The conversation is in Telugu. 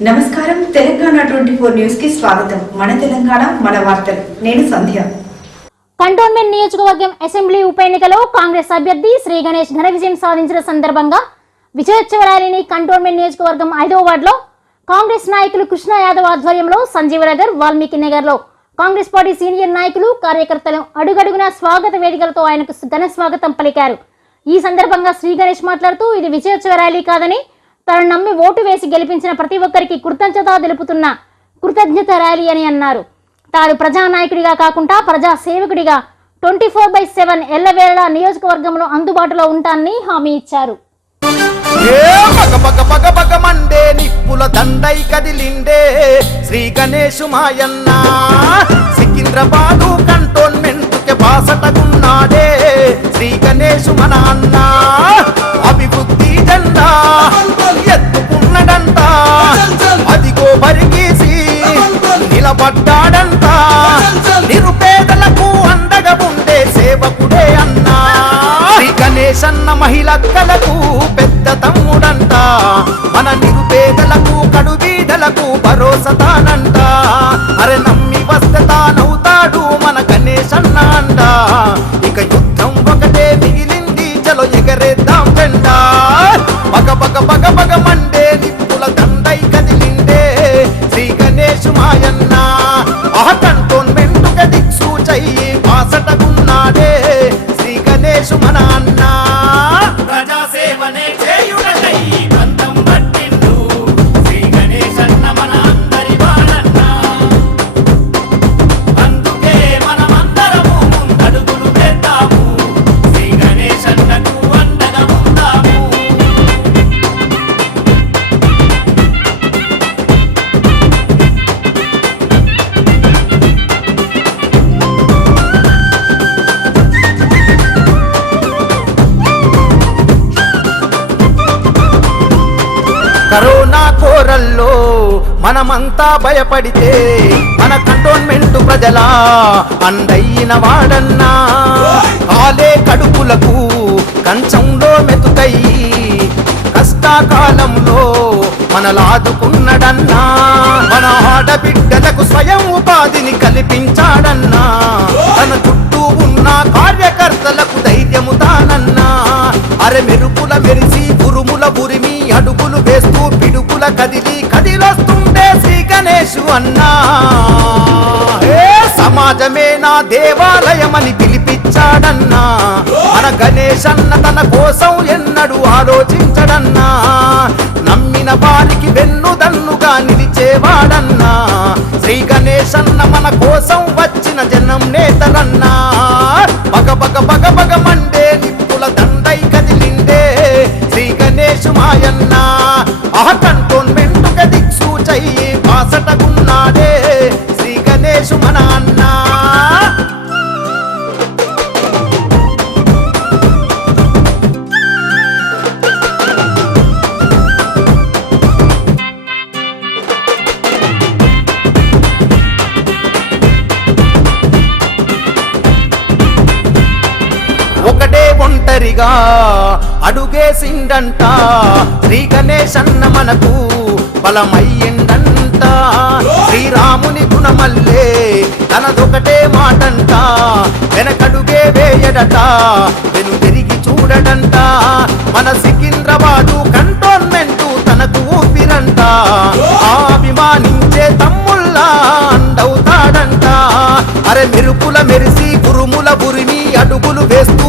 నమస్కారం. తెలంగాణ ట్వంటీ ఫోర్ న్యూస్కి స్వాగతం. మన తెలంగాణ మన వార్తలు. నేను సంధ్య. కంటోన్మెంట్ నియోజకవర్గం అసెంబ్లీ ఉప ఎన్నికలో కాంగ్రెస్ అభ్యర్థి శ్రీ గణేష్ ఘన విజయం సాధించిన సందర్భంగా విజయోత్సవ ర్యాలీని కంటోన్మెంట్ నియోజకవర్గం ఐదవ వార్డులో కాంగ్రెస్ నాయకులు కృష్ణ యాదవ్ ఆధ్వర్యంలో సంజీవనగర్ వాల్మీకి నగర్లో కాంగ్రెస్ పార్టీ సీనియర్ నాయకులు కార్యకర్తలు అడుగడుగున స్వాగత వేదికలతో ఆయనకు ఘన స్వాగతం పలికారు. ఈ సందర్భంగా శ్రీ గణేష్ మాట్లాడుతూ ఇది విజయోత్సవ ర్యాలీ కాదని తనను నమ్మి ఓటు వేసి గెలిపించిన ప్రతి ఒక్కరికి కృతజ్ఞత తెలుపుతున్న కృతజ్ఞత ర్యాలీ అని అన్నారు. తాను ప్రజానాయకుడిగా కాకుండా ప్రజా సేవకుడిగా ట్వంటీ ఫోర్ బై సెవెన్ ఎల్లవేళ నియోజకవర్గంలో అందుబాటులో ఉంటానని హామీ ఇచ్చారు. పగ పగ పగ పగ మండే నిప్పుల దండై కదిలిండే శ్రీ గణేషు మాయన్న. సికింద్రాబాదు కంటోన్మెంట్కి బాసటకున్నాడే శ్రీ గణేషు మన అన్న. అభివృద్ధి జెండా ఎత్తుకున్నడంట అదిగో పరిగేసి నిలబడ్డాడంట. నిరుపేదలకు అండగా ఉండే సేవకుడే అన్న. శ్రీ గణేశ్ అన్న కల పెద్ద తమ్ముడంట. మన నిరుపేదలకు కడుబీదలకు భరోసా తానంట. అరే నమ్మి వస్తే తానవుతాడు మన గణేష్ అన్న అంట కరోనా కోరల్లో మనమంతా భయపడితే మన కంటోన్మెంట్ ప్రజల అండయిన వాడన్నా. ఆలే కడుపులకు కంచంలో మెతుకై కష్టాకాలంలో మనలాదుకున్నడన్నా. మన ఆడబిడ్డలకు స్వయం ఉపాధిని కల్పించాడన్నా. వేస్తూ కదిలి కదిలొస్తుండే శ్రీ గణేశు అన్నా. ఏ సమాజమే నా దేవాలయమని పిలిపించాడన్నా. మన గణేష్ అన్న తన కోసం ఎన్నడూ ఆలోచించడన్నా. నమ్మిన వారికి వెన్నుదన్నుగా నిలిచేవాడన్నా. శ్రీ గణేష్ అన్న మన కోసం వచ్చిన జనం నేతరన్నా. పగ పగ పగ ఒంటరిగా అడుగేసిండంట శ్రీ గణేష్ అన్న మనకు బలమయ్యిండంట శ్రీరాముని గుణమల్లే తనదొకటే మాటంట. వెనకడుగే వేయడట వెను తిరిగి చూడడంట. మన సికింద్రాబాదు కంటోన్మెంట్ తనకు ఊపిరంట. అభిమానించే తమ్ముల్లా అండవుతాడంట అరే మెరుపుల మెరిసి గురుముల బురిని అడుగులు వేస్తూ